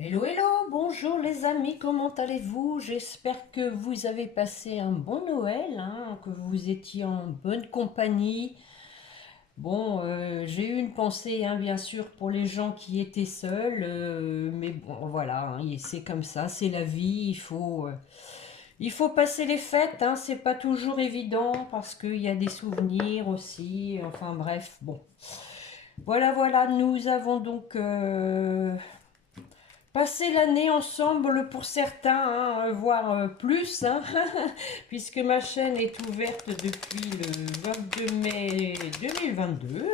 Hello, hello, bonjour les amis, comment allez-vous? J'espère que vous avez passé un bon Noël, hein, que vous étiez en bonne compagnie. Bon, j'ai eu une pensée, hein, bien sûr, pour les gens qui étaient seuls, mais bon, voilà, hein, c'est comme ça, c'est la vie, il faut passer les fêtes, hein, c'est pas toujours évident parce qu'il y a des souvenirs aussi, enfin bref, bon. Voilà, voilà, nous avons donc passer l'année ensemble pour certains, hein, voire plus, hein, puisque ma chaîne est ouverte depuis le 22 mai 2022.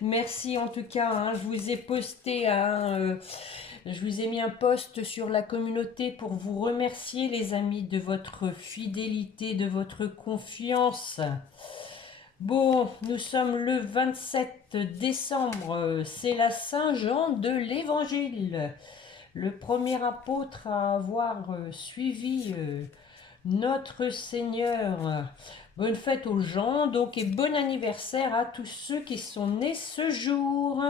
Merci en tout cas, hein, je vous ai posté, je vous ai mis un post sur la communauté pour vous remercier les amis de votre fidélité, de votre confiance. Bon, nous sommes le 27 décembre, c'est la Saint-Jean de l'Évangile, le premier apôtre à avoir suivi notre Seigneur. Bonne fête aux gens, donc, et bon anniversaire à tous ceux qui sont nés ce jour.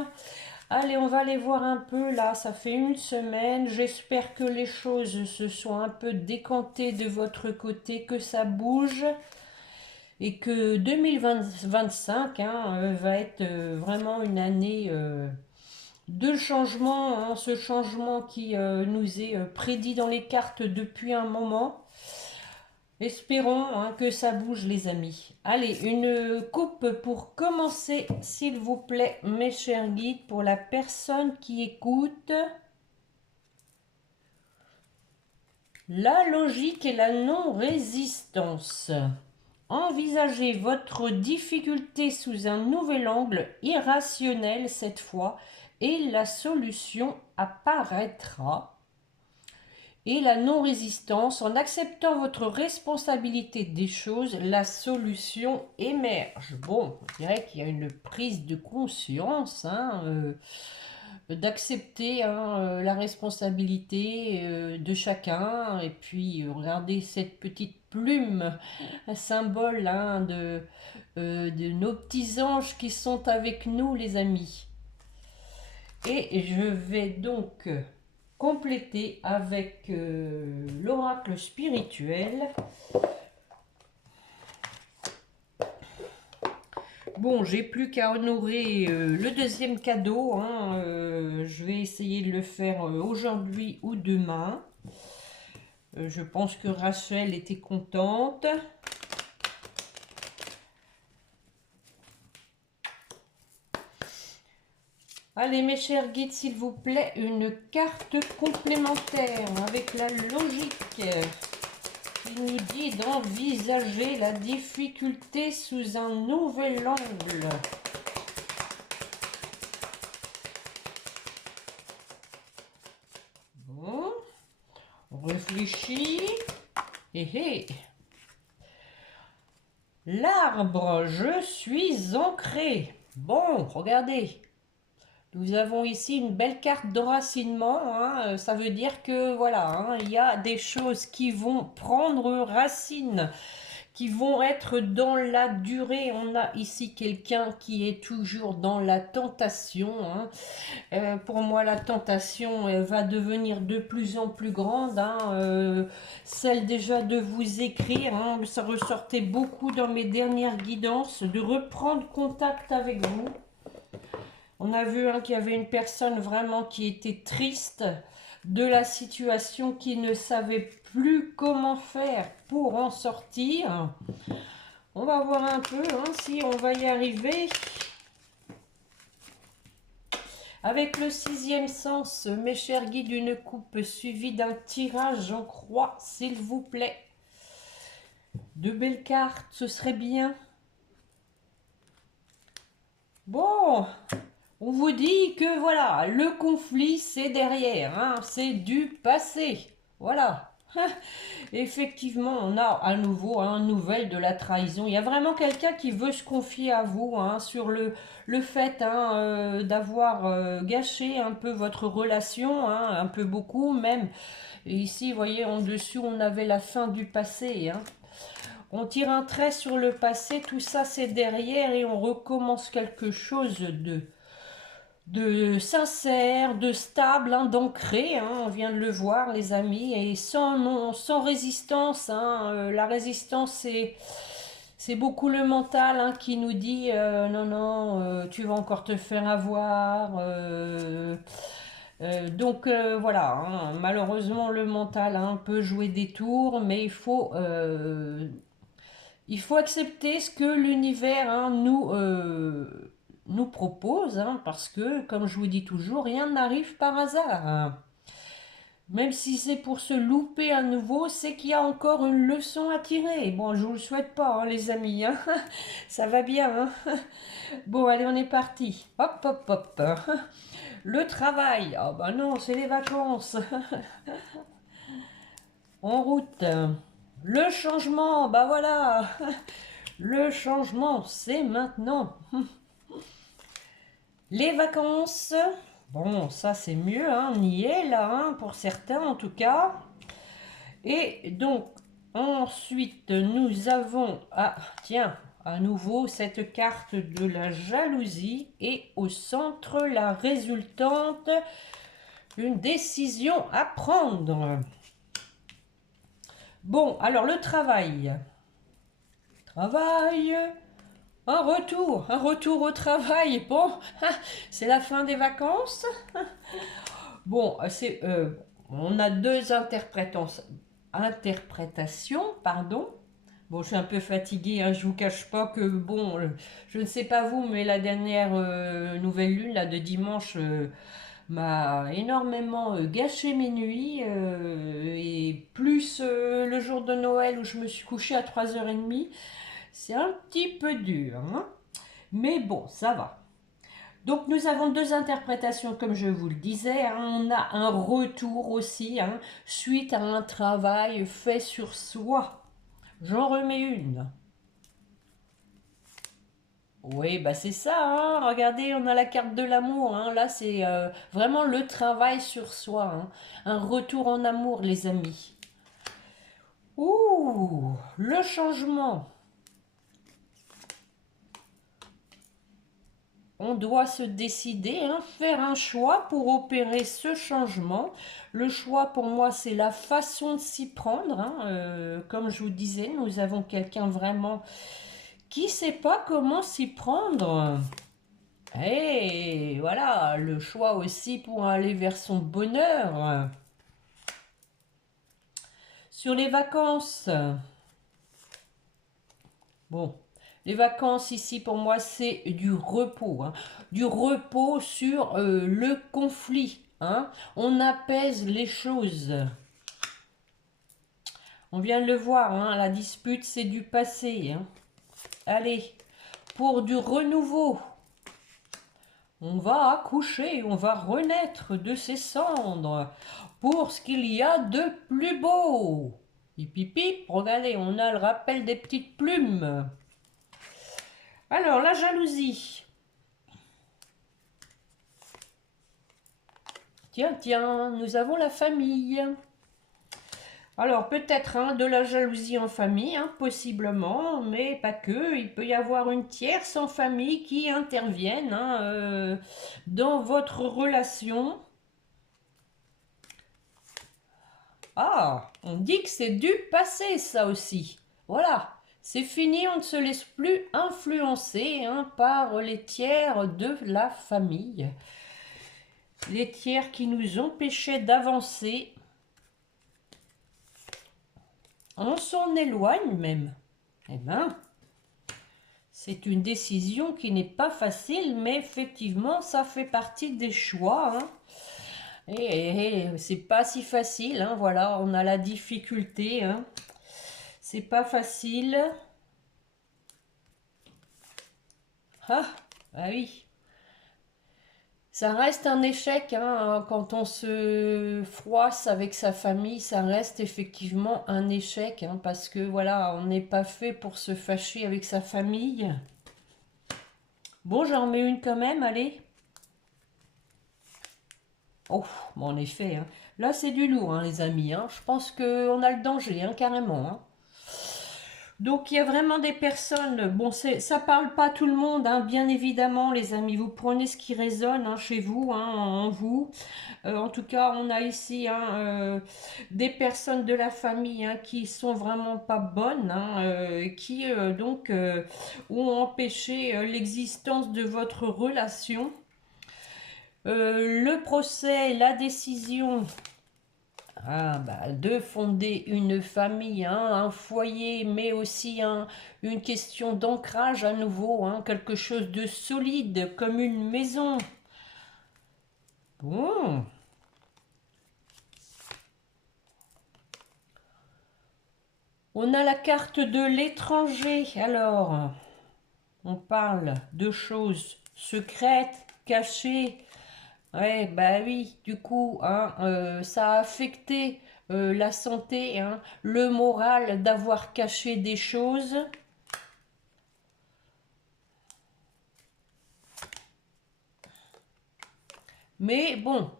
Allez, on va aller voir un peu là, ça fait une semaine. J'espère que les choses se sont un peu décantées de votre côté, que ça bouge et que 2025 hein, va être vraiment une année de changement, hein, ce changement qui nous est prédit dans les cartes depuis un moment. Espérons hein, que ça bouge les amis. Allez, une coupe pour commencer, s'il vous plaît, mes chers guides, pour la personne qui écoute. La logique et la non-résistance. Envisagez votre difficulté sous un nouvel angle irrationnel cette fois et la solution apparaîtra. Et la non-résistance, en acceptant votre responsabilité des choses, la solution émerge. Bon, on dirait qu'il y a une prise de conscience, hein, d'accepter hein, la responsabilité de chacun. Et puis, regardez cette petite plume, un symbole hein, de nos petits anges qui sont avec nous, les amis. Et je vais donc compléter avec l'oracle spirituel. Bon, j'ai plus qu'à honorer le deuxième cadeau. Hein, je vais essayer de le faire aujourd'hui ou demain. Je pense que Rachel était contente. Allez mes chers guides, s'il vous plaît, une carte complémentaire avec la logique qui nous dit d'envisager la difficulté sous un nouvel angle. Bon, on réfléchit. Hé l'arbre, je suis ancré. Bon, regardez. Nous avons ici une belle carte d'enracinement, hein. Ça veut dire que voilà, hein, il y a des choses qui vont prendre racine, qui vont être dans la durée. On a ici quelqu'un qui est toujours dans la tentation, hein. Pour moi, la tentation va devenir de plus en plus grande, hein. Celle déjà de vous écrire, hein, ça ressortait beaucoup dans mes dernières guidances, de reprendre contact avec vous. On a vu hein, qu'il y avait une personne vraiment qui était triste de la situation, qui ne savait plus comment faire pour en sortir. On va voir un peu hein, si on va y arriver. Avec le sixième sens, mes chers guides, une coupe suivie d'un tirage en croix, s'il vous plaît. De belles cartes, ce serait bien. Bon, on vous dit que voilà, le conflit c'est derrière, hein, c'est du passé. Voilà. Effectivement, on a à nouveau un nouvelle de la trahison. Il y a vraiment quelqu'un qui veut se confier à vous hein, sur le fait hein, d'avoir gâché un peu votre relation, hein, un peu beaucoup même. Et ici, vous voyez, en dessous, on avait la fin du passé. Hein. On tire un trait sur le passé, tout ça c'est derrière et on recommence quelque chose de sincère, de stable, hein, d'ancré, hein, on vient de le voir les amis, et sans, non, sans résistance, hein, la résistance c'est beaucoup le mental, hein, qui nous dit non non, tu vas encore te faire avoir, donc voilà, hein, malheureusement le mental, hein, peut jouer des tours, mais il faut accepter ce que l'univers, hein, nous propose, hein, parce que, comme je vous dis toujours, rien n'arrive par hasard, hein. Même si c'est pour se louper à nouveau, c'est qu'il y a encore une leçon à tirer. Bon, je vous le souhaite pas, hein, les amis, hein. Ça va bien, hein. Bon, allez, on est parti. Hop, hop, hop. Le travail. Ah bah non, c'est les vacances. En route. Le changement, bah voilà. Le changement, c'est maintenant. Les vacances, bon, ça c'est mieux, hein, on y est là, hein, pour certains en tout cas. Et donc, ensuite, nous avons, ah, tiens, à nouveau cette carte de la jalousie et au centre, la résultante, une décision à prendre. Bon, alors le travail. Travail. Un retour au travail. Bon, c'est la fin des vacances. Bon, on a deux interprétations, pardon. Bon, je suis un peu fatiguée, hein, je vous cache pas que, bon, je ne sais pas vous, mais la dernière nouvelle lune, là, de dimanche, m'a énormément gâché mes nuits, et plus le jour de Noël où je me suis couchée à 3h30, c'est un petit peu dur, hein. Mais bon, ça va. Donc nous avons deux interprétations, comme je vous le disais, hein. On a un retour aussi, hein, suite à un travail fait sur soi. J'en remets une. Oui, bah c'est ça, hein. Regardez, on a la carte de l'amour, hein. Là, c'est vraiment le travail sur soi, hein. Un retour en amour, les amis. Ouh, le changement. On doit se décider, hein, faire un choix pour opérer ce changement. Le choix, pour moi, c'est la façon de s'y prendre, hein. Comme je vous disais, nous avons quelqu'un vraiment qui ne sait pas comment s'y prendre. Et voilà, le choix aussi pour aller vers son bonheur. Sur les vacances. Bon, les vacances ici pour moi c'est du repos, hein. Du repos sur le conflit, hein. On apaise les choses. On vient de le voir, hein, la dispute c'est du passé, hein. Allez, pour du renouveau, on va accoucher, on va renaître de ses cendres pour ce qu'il y a de plus beau. Hip hip hip, regardez, on a le rappel des petites plumes. Alors, la jalousie. Tiens, tiens, nous avons la famille. Alors, peut-être, hein, de la jalousie en famille, hein, possiblement, mais pas que. Il peut y avoir une tierce en famille qui intervienne, hein, dans votre relation. Ah, on dit que c'est du passé, ça aussi. Voilà, c'est fini, on ne se laisse plus influencer, hein, par les tiers de la famille. Les tiers qui nous empêchaient d'avancer. On s'en éloigne même. Eh bien, c'est une décision qui n'est pas facile, mais effectivement, ça fait partie des choix, hein. Et c'est pas si facile, hein, voilà, on a la difficulté, hein. C'est pas facile. Ah, bah oui. Ça reste un échec, hein, quand on se froisse avec sa famille, ça reste effectivement un échec, hein, parce que voilà, on n'est pas fait pour se fâcher avec sa famille. Bon, j'en remets une quand même, allez. Oh, bon, en effet, hein. Là c'est du lourd, hein, les amis, hein. Je pense qu'on a le danger, hein, carrément, hein. Donc il y a vraiment des personnes, bon ça parle pas à tout le monde, hein, bien évidemment les amis, vous prenez ce qui résonne hein, chez vous, hein, en vous. En tout cas on a ici hein, des personnes de la famille hein, qui sont vraiment pas bonnes, hein, qui donc ont empêché l'existence de votre relation. Le procès, la décision de fonder une famille, hein, un foyer, mais aussi une question d'ancrage à nouveau, hein, quelque chose de solide comme une maison. Bon. On a la carte de l'étranger. Alors, on parle de choses secrètes, cachées. Ouais, bah oui, du coup, hein, ça a affecté la santé, hein, le moral d'avoir caché des choses. Mais bon,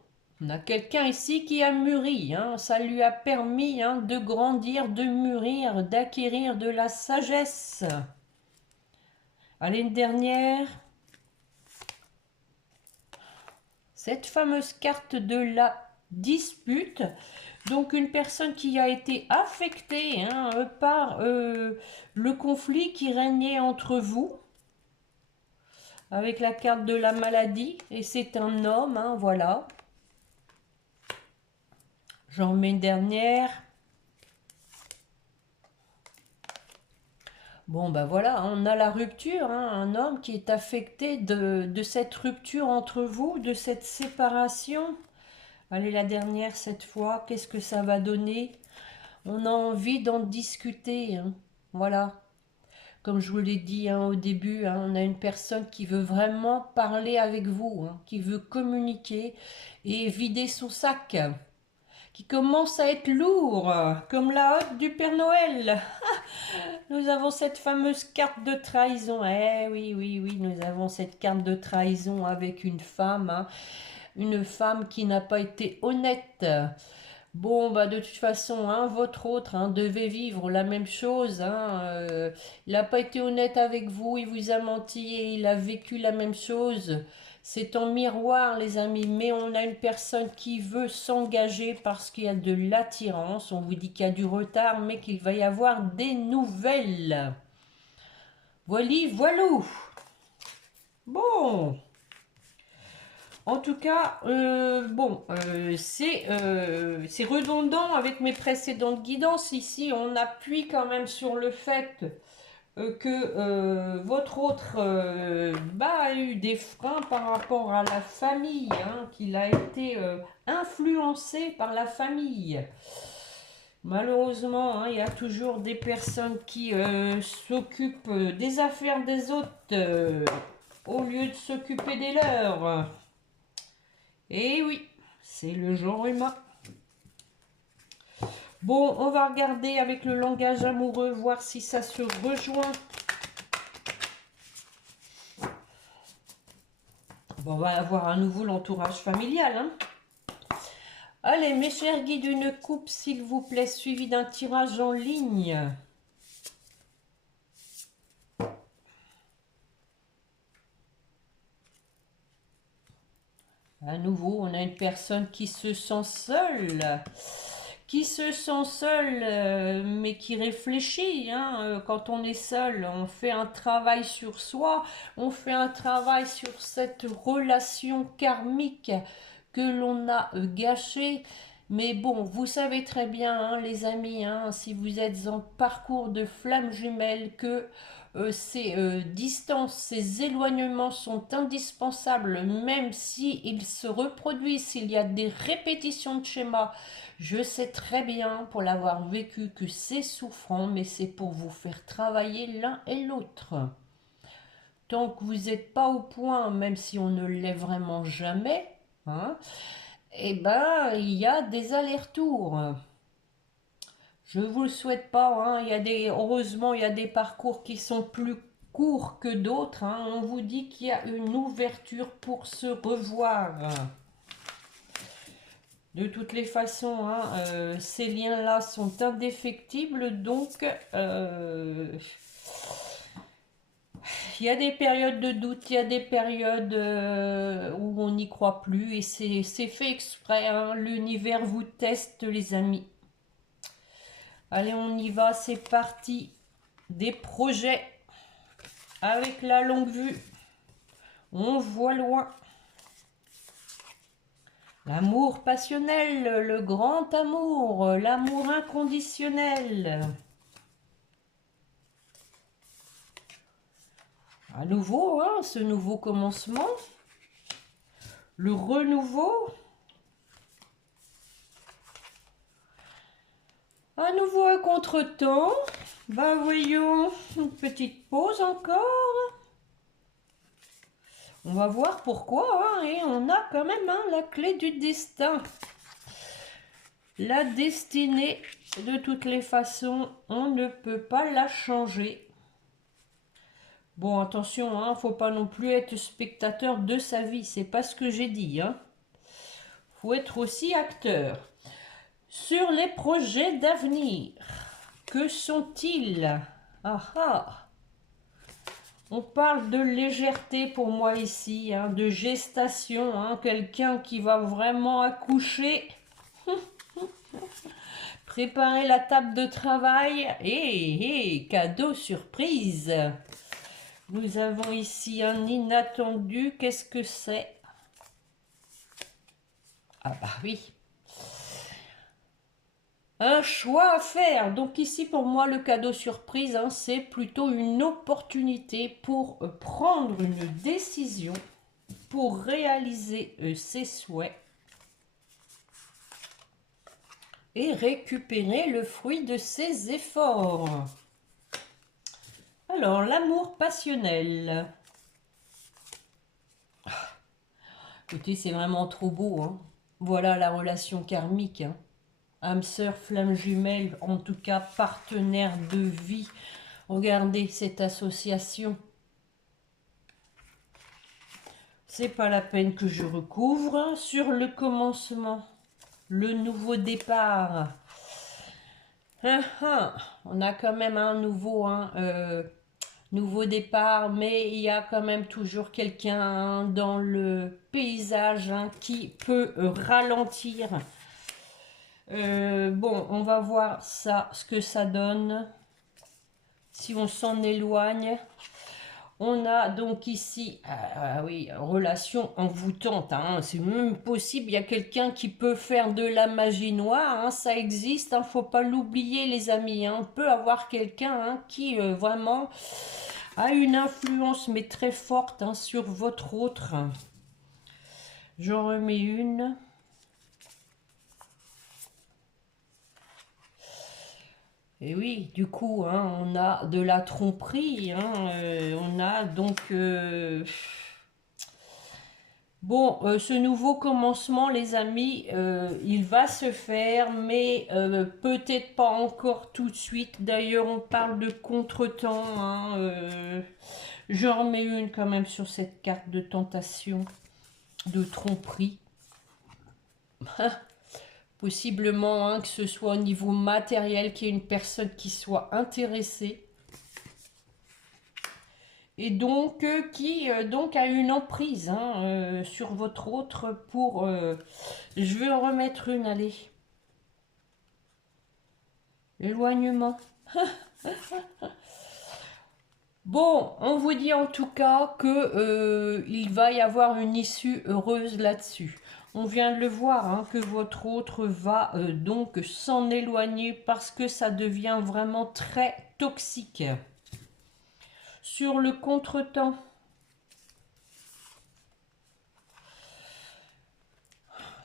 on a quelqu'un ici qui a mûri, hein, ça lui a permis hein, de grandir, de mûrir, d'acquérir de la sagesse. Allez, une dernière. Cette fameuse carte de la dispute. Donc une personne qui a été affectée hein, par le conflit qui régnait entre vous. Avec la carte de la maladie. Et c'est un homme, hein, voilà. J'en remets une dernière. Bon, ben voilà, on a la rupture, hein, un homme qui est affecté de cette rupture entre vous, de cette séparation. Allez, la dernière cette fois, qu'est-ce que ça va donner? On a envie d'en discuter, hein. Voilà. Comme je vous l'ai dit hein, au début, hein, on a une personne qui veut vraiment parler avec vous, hein, qui veut communiquer et vider son sac, qui commence à être lourd, comme la hotte du Père Noël. Nous avons cette fameuse carte de trahison. Eh oui, oui, oui, nous avons cette carte de trahison avec une femme, hein, une femme qui n'a pas été honnête. Bon, bah de toute façon, hein, votre autre hein, devait vivre la même chose. Hein, il n'a pas été honnête avec vous, il vous a menti et il a vécu la même chose. C'est en miroir, les amis, mais on a une personne qui veut s'engager parce qu'il y a de l'attirance. On vous dit qu'il y a du retard, mais qu'il va y avoir des nouvelles. Voili, voilou. Bon. En tout cas, c'est redondant avec mes précédentes guidances. Ici, on appuie quand même sur le fait que votre autre a eu des freins par rapport à la famille, hein, qu'il a été influencé par la famille. Malheureusement, hein, il y a toujours des personnes qui s'occupent des affaires des autres au lieu de s'occuper des leurs. Et oui, c'est le genre humain. Bon, on va regarder avec le langage amoureux, voir si ça se rejoint. Bon, on va avoir à nouveau l'entourage familial. Hein. Allez, mes chers guides, une coupe, s'il vous plaît, suivi d'un tirage en ligne. À nouveau, on a une personne qui se sent seule. Mais qui réfléchit. Hein. Quand on est seul, on fait un travail sur soi, on fait un travail sur cette relation karmique que l'on a gâchée. Mais bon, vous savez très bien, hein, les amis, hein, si vous êtes en parcours de flamme jumelle, que ces distances, ces éloignements sont indispensables, même s'ils se reproduisent, s'il y a des répétitions de schémas. Je sais très bien, pour l'avoir vécu, que c'est souffrant, mais c'est pour vous faire travailler l'un et l'autre. Tant que vous n'êtes pas au point, même si on ne l'est vraiment jamais, hein, eh ben, il y a des allers-retours. Je ne vous le souhaite pas, hein. Heureusement, il y a des parcours qui sont plus courts que d'autres. Hein. On vous dit qu'il y a une ouverture pour se revoir. De toutes les façons, hein, ces liens-là sont indéfectibles, donc il y a des périodes de doute, il y a des périodes où on n'y croit plus, et c'est fait exprès, hein. L'univers vous teste, les amis. Allez, on y va, c'est parti. Des projets avec la longue vue. On voit loin. L'amour passionnel, le grand amour, l'amour inconditionnel. À nouveau, hein, ce nouveau commencement. Le renouveau. À nouveau un contretemps. Ben voyons, une petite pause encore. On va voir pourquoi, hein, et on a quand même, hein, la clé du destin. La destinée, de toutes les façons, on ne peut pas la changer. Bon, attention, hein, faut pas non plus être spectateur de sa vie, c'est pas ce que j'ai dit, hein. Faut être aussi acteur. Sur les projets d'avenir, que sont-ils? Ah ah. On parle de légèreté pour moi ici, hein, de gestation, hein, quelqu'un qui va vraiment accoucher. Préparer la table de travail et cadeau surprise. Nous avons ici un inattendu. Qu'est-ce que c'est? Ah bah oui. Un choix à faire. Donc ici pour moi le cadeau surprise, hein, c'est plutôt une opportunité pour prendre une décision, pour réaliser ses souhaits et récupérer le fruit de ses efforts. Alors, l'amour passionnel. Écoutez, c'est vraiment trop beau, hein. Voilà la relation karmique, hein. Âme sœur, flamme jumelle, en tout cas partenaire de vie. Regardez cette association. C'est pas la peine que je recouvre, hein. Sur le commencement, le nouveau départ. On a quand même un nouveau, hein, nouveau départ, mais il y a quand même toujours quelqu'un, hein, dans le paysage, hein, qui peut ralentir. Bon, on va voir ça, ce que ça donne si on s'en éloigne. On a donc ici, oui, relation envoûtante, hein, c'est même possible, il y a quelqu'un qui peut faire de la magie noire, hein, ça existe, hein, faut pas l'oublier les amis, hein. On peut avoir quelqu'un, hein, qui vraiment a une influence mais très forte, hein, sur votre autre. J'en remets une. Et oui, du coup, hein, on a de la tromperie, hein, on a donc... Bon, ce nouveau commencement, les amis, il va se faire, mais peut-être pas encore tout de suite. D'ailleurs, on parle de contretemps, hein, j'en remets une quand même sur cette carte de tentation, de tromperie. Possiblement, hein, que ce soit au niveau matériel, qu'il y ait une personne qui soit intéressée. Et donc, qui donc a une emprise, hein, sur votre autre pour... je vais en remettre une, allez. Éloignement. Bon, on vous dit en tout cas que il va y avoir une issue heureuse là-dessus. On vient de le voir, hein, que votre autre va donc s'en éloigner parce que ça devient vraiment très toxique. Sur le contretemps,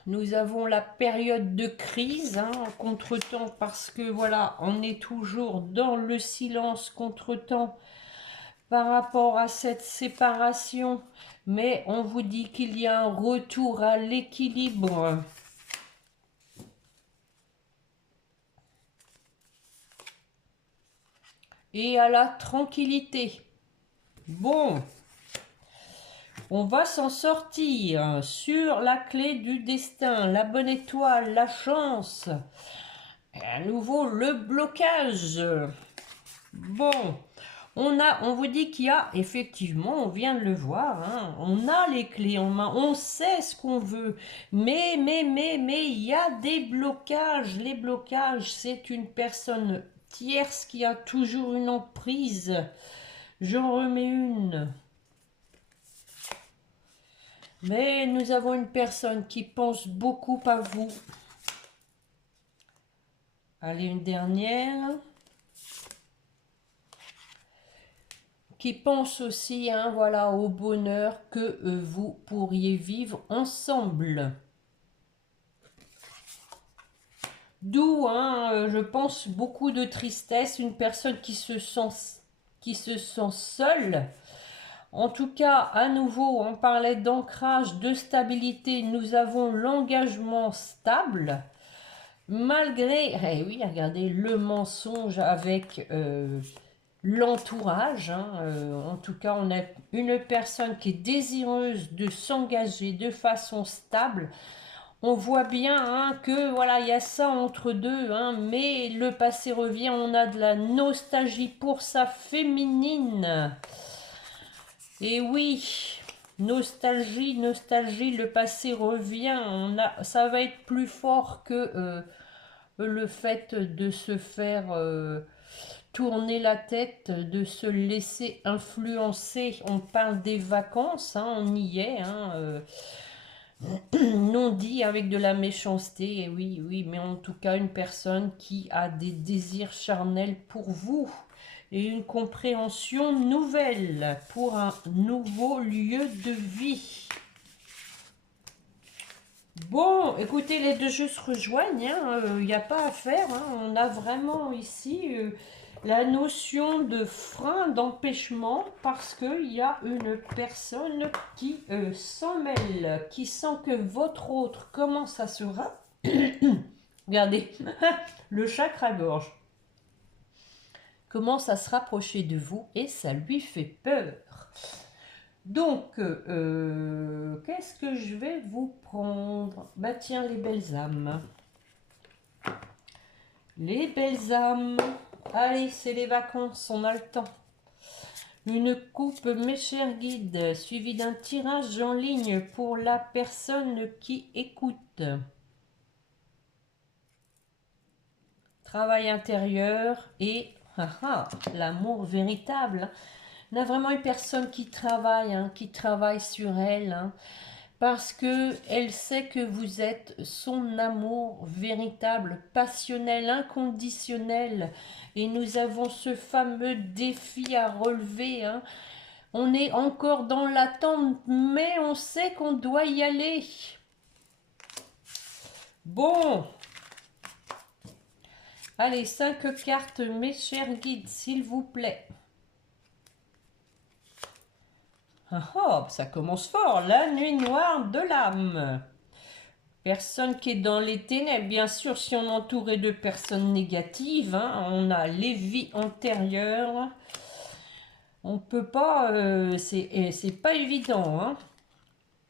nous avons la période de crise, hein, en contretemps, parce que voilà, on est toujours dans le silence contretemps par rapport à cette séparation, mais on vous dit qu'il y a un retour à l'équilibre. Et à la tranquillité. Bon, On va s'en sortir sur la clé du destin, la bonne étoile, la chance. Et à nouveau, le blocage. Bon, on vous dit qu'il y a, effectivement, on vient de le voir, hein, on a les clés en main, on sait ce qu'on veut, mais, il y a des blocages. Les blocages, c'est une personne tierce qui a toujours une emprise. J'en remets une. Mais nous avons une personne qui pense beaucoup à vous. Allez, une dernière. Qui pense aussi, hein, voilà, au bonheur que vous pourriez vivre ensemble. D'où, hein, je pense, beaucoup de tristesse, une personne qui se sent seule. En tout cas, à nouveau, on parlait d'ancrage, de stabilité, nous avons l'engagement stable. Malgré, eh oui, regardez, le mensonge avec l'entourage, hein, en tout cas, on a une personne qui est désireuse de s'engager de façon stable. On voit bien, hein, que voilà, il y a ça entre deux, hein, mais le passé revient, on a de la nostalgie pour sa féminine. Et oui, nostalgie, le passé revient, ça va être plus fort que le fait de se faire tourner la tête, de se laisser influencer. On parle des vacances, hein, on y est, hein, non dit avec de la méchanceté, et oui, mais en tout cas une personne qui a des désirs charnels pour vous et une compréhension nouvelle pour un nouveau lieu de vie. Bon, écoutez, les deux jeux se rejoignent, il n'y a pas à faire, hein, on a vraiment ici la notion de frein, d'empêchement, parce qu'il y a une personne qui s'en mêle, qui sent que votre autre commence à se... Regardez, le chakra-gorge commence à se rapprocher de vous et ça lui fait peur. Donc, qu'est-ce que je vais vous prendre? Bah tiens, les belles âmes. Les belles âmes. Allez, c'est les vacances, on a le temps. Une coupe, mes chers guides, suivi d'un tirage en ligne pour la personne qui écoute. Travail intérieur et l'amour véritable. On a vraiment une personne qui travaille, hein, qui travaille sur elle, hein, parce que elle sait que vous êtes son amour véritable, passionnel, inconditionnel. Et nous avons ce fameux défi à relever, hein. On est encore dans l'attente, mais on sait qu'on doit y aller. Bon. Allez, 5 cartes, mes chers guides, s'il vous plaît. Ça commence fort. La nuit noire de l'âme. Personne qui est dans les ténèbres. Bien sûr, si on est entouré de personnes négatives, hein, on a les vies antérieures. On peut pas... c'est pas évident. Hein.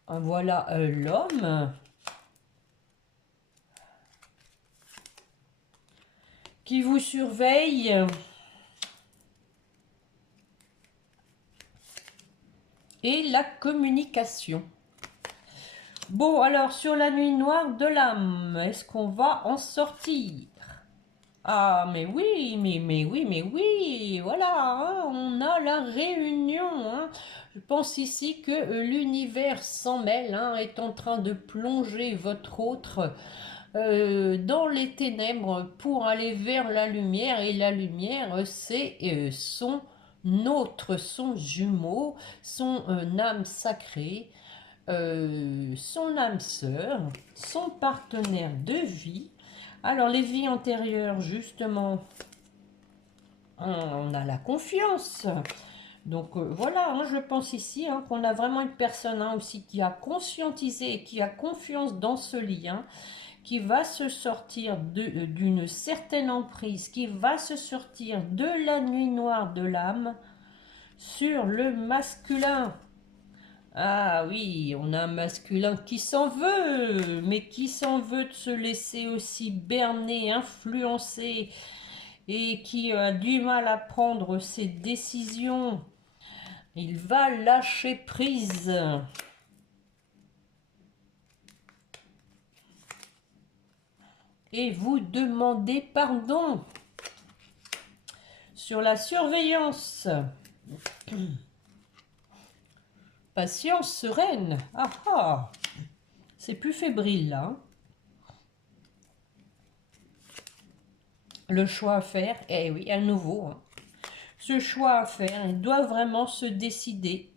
Voilà l'homme. Qui vous surveille. Et la communication. Bon, alors, sur la nuit noire de l'âme, est-ce qu'on va en sortir? Ah, mais oui, mais oui, voilà, hein, on a la réunion. Hein. Je pense ici que l'univers s'en mêle, hein, est en train de plonger votre autre dans les ténèbres pour aller vers la lumière. Et la lumière, c'est son autre, son jumeau, son âme sacrée, son âme sœur, son partenaire de vie. Alors les vies antérieures, justement, on a la confiance. Donc voilà, hein, je pense ici, hein, qu'on a vraiment une personne, hein, aussi qui a conscientisé et qui a confiance dans ce lien, qui va se sortir d'une certaine emprise, qui va se sortir de la nuit noire de l'âme sur le masculin. Ah oui, on a un masculin qui s'en veut, mais qui s'en veut de se laisser aussi berner, influencer, et qui a du mal à prendre ses décisions. Il va lâcher prise. Et vous demandez pardon sur la surveillance. Patience sereine. Ah ah, c'est plus fébrile là, hein. Le choix à faire, eh oui, à nouveau, hein. Ce choix à faire, il doit vraiment se décider.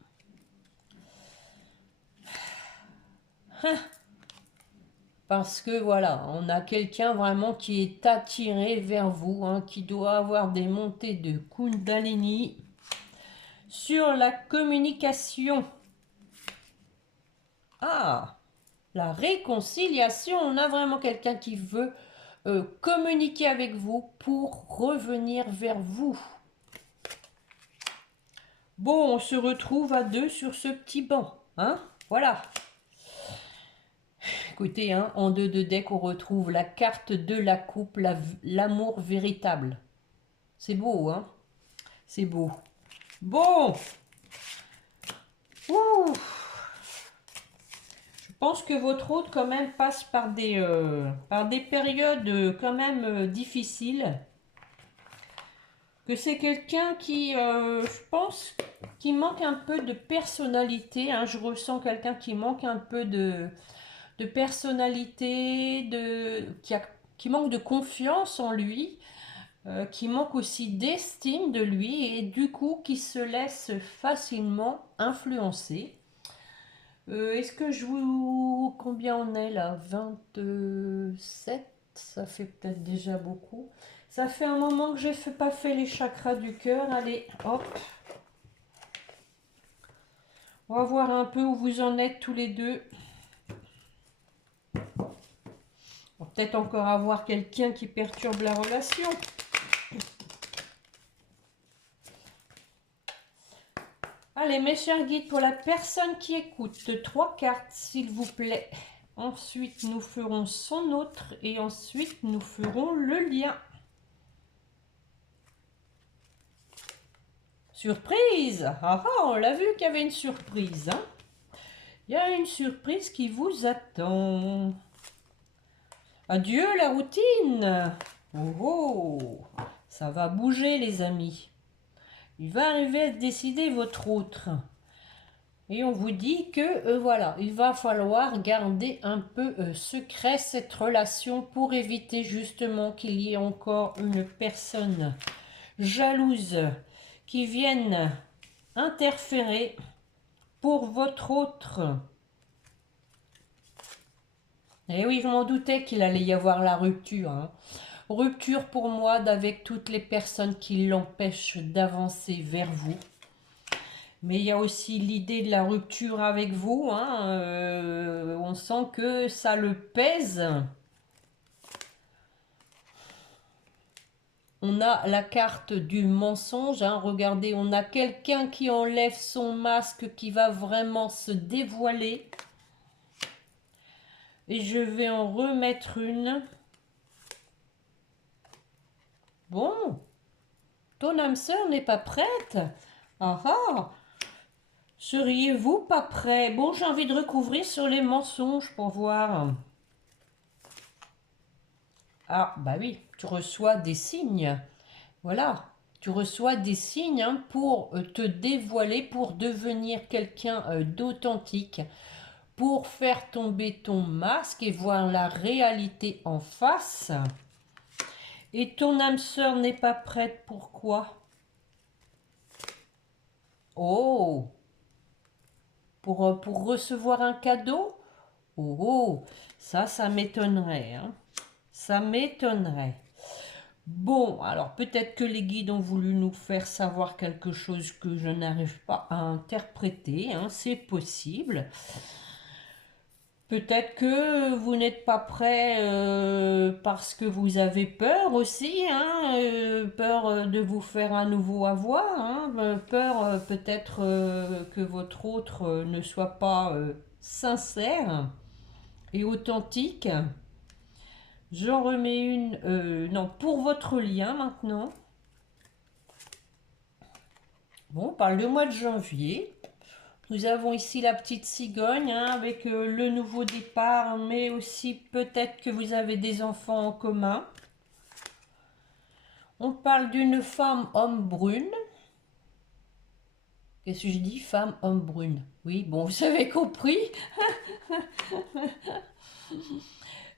Parce que voilà, on a quelqu'un vraiment qui est attiré vers vous, hein, qui doit avoir des montées de Kundalini sur la communication. Ah, la réconciliation, on a vraiment quelqu'un qui veut communiquer avec vous pour revenir vers vous. Bon, on se retrouve à deux sur ce petit banc, hein, voilà. Écoutez, hein, en deux de deck, on retrouve la carte de la coupe, l'amour véritable. C'est beau, hein? C'est beau. Bon. Ouh. Je pense que votre hôte, quand même, passe par des périodes quand même difficiles. Que c'est quelqu'un qui, je pense, qui manque un peu de personnalité, hein. Je ressens quelqu'un qui manque un peu de personnalité, qui manque de confiance en lui, qui manque aussi d'estime de lui et du coup qui se laisse facilement influencer. Est-ce que je vous... Combien on est là? 27? Ça fait peut-être déjà beaucoup. Ça fait un moment que je n'ai pas fait les chakras du cœur. Allez, hop. On va voir un peu où vous en êtes tous les deux. On va peut-être encore avoir quelqu'un qui perturbe la relation. Allez, mes chers guides, pour la personne qui écoute, 3 cartes, s'il vous plaît. Ensuite, nous ferons son autre et ensuite, nous ferons le lien. Surprise! Ah ah, on l'a vu qu'il y avait une surprise, hein? Il y a une surprise qui vous attend. Adieu la routine! Oh oh! Ça va bouger, les amis. Il va arriver à décider votre autre. Et on vous dit que voilà, il va falloir garder un peu secret cette relation pour éviter justement qu'il y ait encore une personne jalouse qui vienne interférer pour votre autre. Et oui, je m'en doutais qu'il allait y avoir la rupture, hein. Rupture pour moi d'avec toutes les personnes qui l'empêchent d'avancer vers vous. Mais il y a aussi l'idée de la rupture avec vous, hein. On sent que ça le pèse. On a la carte du mensonge, hein. Regardez, on a quelqu'un qui enlève son masque, qui va vraiment se dévoiler. Et je vais en remettre une. Bon, ton âme sœur n'est pas prête. Ah ah, seriez-vous pas prêt? Bon, j'ai envie de recouvrir sur les mensonges pour voir. Ah, bah oui, tu reçois des signes. Voilà, tu reçois des signes, hein, pour te dévoiler, pour devenir quelqu'un d'authentique, pour faire tomber ton masque et voir la réalité en face. Et ton âme sœur n'est pas prête, pourquoi? Oh, pour recevoir un cadeau? Oh, oh, ça m'étonnerait, hein. Ça m'étonnerait. Bon, alors peut-être que les guides ont voulu nous faire savoir quelque chose que je n'arrive pas à interpréter, hein, c'est possible. Peut-être que vous n'êtes pas prêt parce que vous avez peur aussi, hein, peur de vous faire à nouveau avoir, hein, peur peut-être que votre autre ne soit pas sincère et authentique. J'en remets une, non, pour votre lien maintenant. Bon, on parle du mois de janvier. Nous avons ici la petite cigogne hein, avec le nouveau départ, mais aussi peut-être que vous avez des enfants en commun. On parle d'une femme homme brune. Qu'est-ce que je dis? Femme homme brune. Oui, bon, vous avez compris.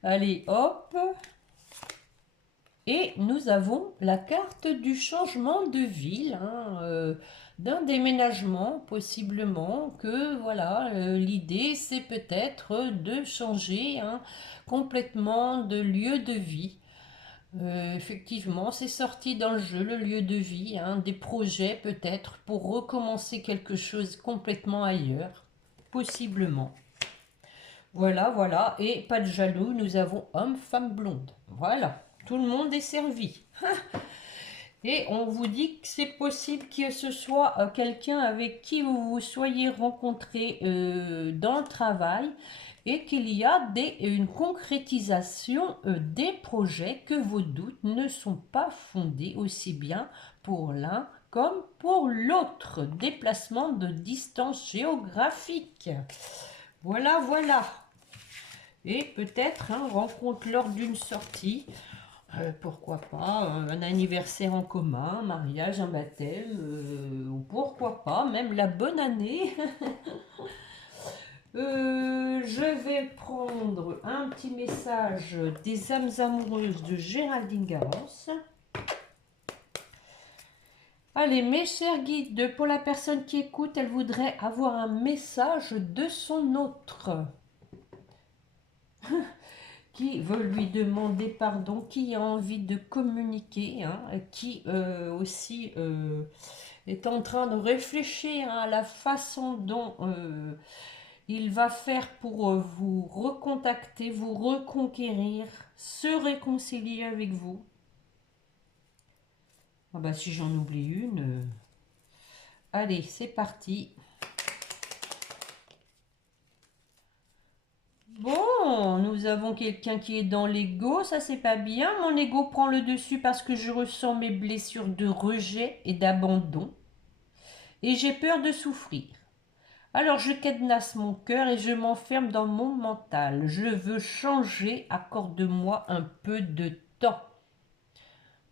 Allez, hop. Et nous avons la carte du changement de ville, hein, d'un déménagement possiblement, que voilà, l'idée c'est peut-être de changer hein, complètement de lieu de vie. Effectivement, c'est sorti dans le jeu, le lieu de vie, hein, des projets peut-être pour recommencer quelque chose complètement ailleurs, possiblement. Voilà, voilà, et pas de jaloux, nous avons homme, femme, blonde. Voilà, tout le monde est servi. Et on vous dit que c'est possible que ce soit quelqu'un avec qui vous vous soyez rencontré dans le travail et qu'il y a une concrétisation des projets, que vos doutes ne sont pas fondés aussi bien pour l'un comme pour l'autre. Déplacement de distance géographique. Voilà, voilà. Et peut-être hein, rencontre lors d'une sortie. Pourquoi pas un anniversaire en commun, un mariage, un baptême, ou pourquoi pas même la bonne année. Je vais prendre un petit message des âmes amoureuses de Géraldine Garance. Allez, mes chers guides, pour la personne qui écoute, elle voudrait avoir un message de son autre. Qui veut lui demander pardon, qui a envie de communiquer, hein, qui aussi est en train de réfléchir à la façon dont il va faire pour vous recontacter, vous reconquérir, se réconcilier avec vous. Ah bah si j'en oublie une. Allez, c'est parti. Bon, nous avons quelqu'un qui est dans l'ego, ça c'est pas bien. Mon ego prend le dessus parce que je ressens mes blessures de rejet et d'abandon. Et j'ai peur de souffrir. Alors je cadenasse mon cœur et je m'enferme dans mon mental. Je veux changer, accorde-moi un peu de temps.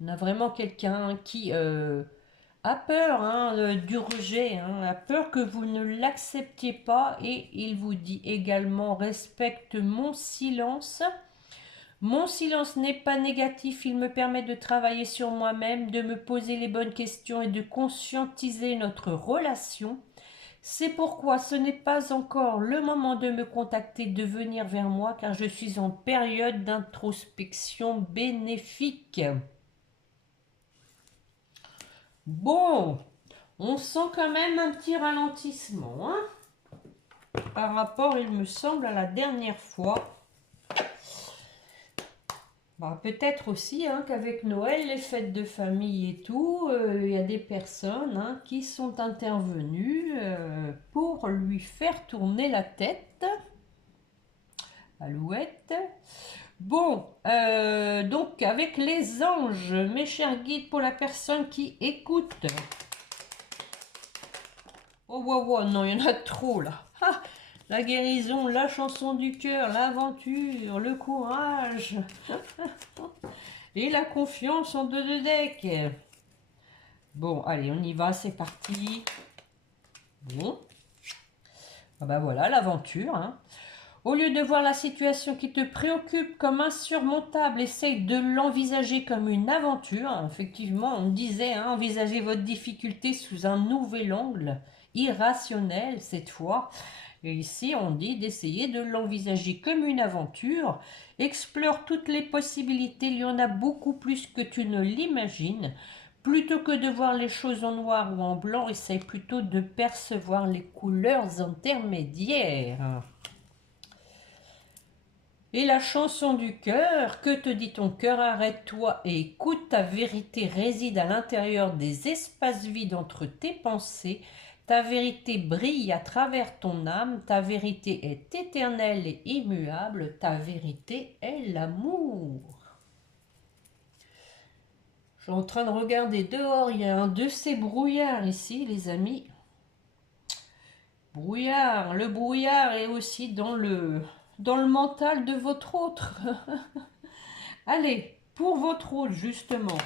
On a vraiment quelqu'un qui a peur hein, du rejet, hein, a peur que vous ne l'acceptiez pas et il vous dit également respecte mon silence. Mon silence n'est pas négatif, il me permet de travailler sur moi-même, de me poser les bonnes questions et de conscientiser notre relation. C'est pourquoi ce n'est pas encore le moment de me contacter, de venir vers moi, car je suis en période d'introspection bénéfique. Bon, on sent quand même un petit ralentissement, hein, par rapport, il me semble, à la dernière fois. Bah, peut-être aussi hein, qu'avec Noël, les fêtes de famille et tout, il y a des personnes hein, qui sont intervenues pour lui faire tourner la tête. Alouette. Bon, donc avec les anges, mes chers guides, pour la personne qui écoute. Oh, wow, wow, non, il y en a trop là. Ah, la guérison, la chanson du cœur, l'aventure, le courage et la confiance en deux de deck. Bon, allez, on y va, c'est parti. Bon. Ah bah voilà, l'aventure. Hein. Au lieu de voir la situation qui te préoccupe comme insurmontable, essaye de l'envisager comme une aventure. Effectivement, on disait, hein, envisagez votre difficulté sous un nouvel angle, irrationnel cette fois. Et ici, on dit d'essayer de l'envisager comme une aventure. Explore toutes les possibilités, il y en a beaucoup plus que tu ne l'imagines. Plutôt que de voir les choses en noir ou en blanc, essaye plutôt de percevoir les couleurs intermédiaires. Et la chanson du cœur, que te dit ton cœur? Arrête-toi et écoute, ta vérité réside à l'intérieur des espaces vides entre tes pensées. Ta vérité brille à travers ton âme, ta vérité est éternelle et immuable, ta vérité est l'amour. Je suis en train de regarder dehors, il y a un de ces brouillards ici, les amis. Brouillard, le brouillard est aussi dans le mental de votre autre. Allez, pour votre autre, justement.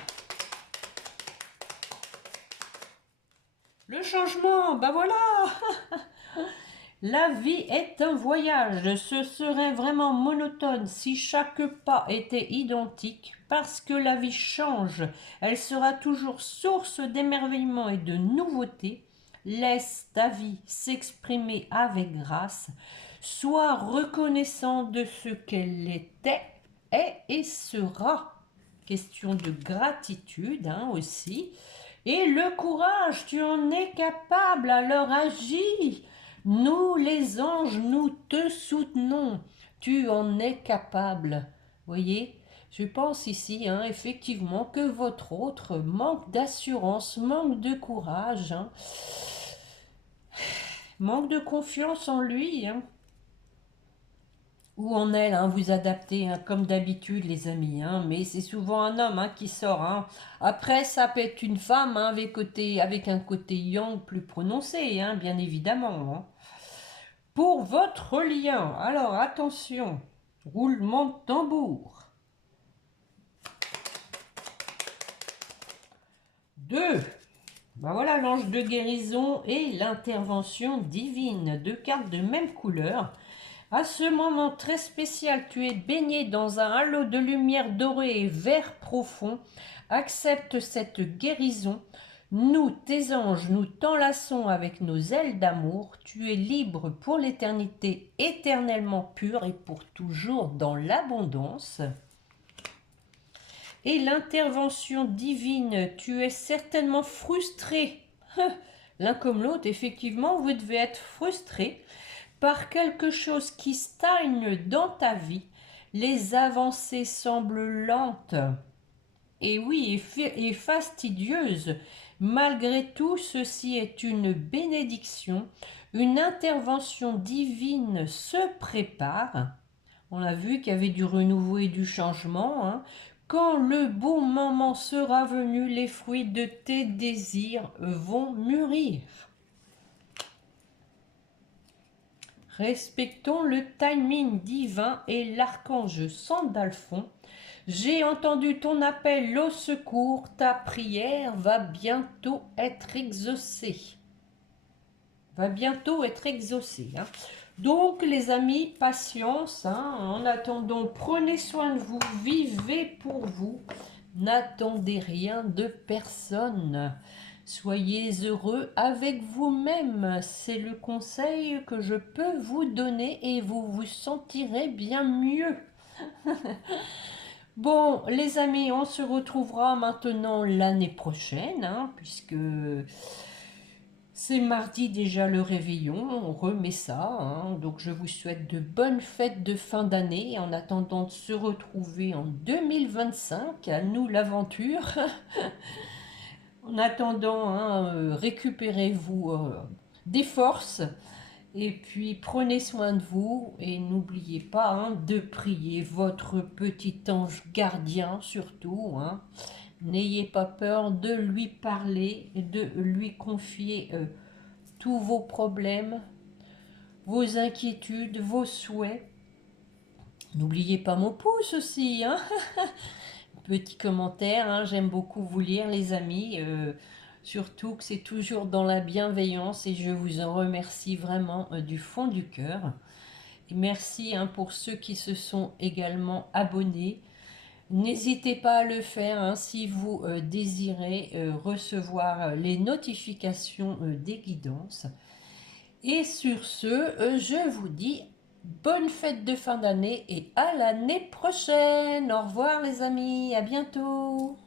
Le changement, ben voilà. La vie est un voyage, ce serait vraiment monotone si chaque pas était identique, parce que la vie change, elle sera toujours source d'émerveillement et de nouveautés. Laisse ta vie s'exprimer avec grâce, sois reconnaissant de ce qu'elle était, est et sera. Question de gratitude aussi. Et le courage, tu en es capable, alors agis. Nous, les anges, nous te soutenons. Tu en es capable. Voyez, je pense ici, effectivement, que votre autre manque d'assurance, manque de courage, manque de confiance en lui. Ou en elle, vous adaptez, comme d'habitude, les amis. Mais c'est souvent un homme qui sort. Après, ça peut être une femme avec un côté yang plus prononcé, bien évidemment. Pour votre lien, alors attention, roulement de tambour. 2. Ben voilà l'ange de guérison et l'intervention divine. 2 cartes de même couleur. À ce moment très spécial, tu es baigné dans un halo de lumière dorée et vert profond. Accepte cette guérison. Nous, tes anges, nous t'enlaçons avec nos ailes d'amour. Tu es libre pour l'éternité, éternellement pure et pour toujours dans l'abondance. Et l'intervention divine, tu es certainement frustré. L'un comme l'autre, effectivement, vous devez être frustré par quelque chose qui stagne dans ta vie. Les avancées semblent lentes et oui, et fastidieuses. Malgré tout, ceci est une bénédiction. Une intervention divine se prépare. On a vu qu'il y avait du renouveau et du changement. Quand le bon moment sera venu, les fruits de tes désirs vont mûrir. Respectons le timing divin et l'archange Sandalphon. J'ai entendu ton appel au secours, ta prière va bientôt être exaucée. Donc les amis, patience. En attendant, prenez soin de vous, vivez pour vous. N'attendez rien de personne. Soyez heureux avec vous-même, c'est le conseil que je peux vous donner et vous vous sentirez bien mieux. Bon, les amis, on se retrouvera maintenant l'année prochaine, puisque c'est mardi déjà le réveillon, on remet ça. Donc je vous souhaite de bonnes fêtes de fin d'année en attendant de se retrouver en 2025, à nous l'aventure. En attendant, récupérez-vous des forces et puis prenez soin de vous et n'oubliez pas de prier votre petit ange gardien surtout. N'ayez pas peur de lui parler et de lui confier tous vos problèmes, vos inquiétudes, vos souhaits. N'oubliez pas mon pouce aussi. Petit commentaire, j'aime beaucoup vous lire les amis, surtout que c'est toujours dans la bienveillance et je vous en remercie vraiment du fond du cœur. Et merci pour ceux qui se sont également abonnés. N'hésitez pas à le faire si vous désirez recevoir les notifications des guidances. Et sur ce, je vous dis bonne fête de fin d'année et à l'année prochaine. Au revoir les amis, à bientôt.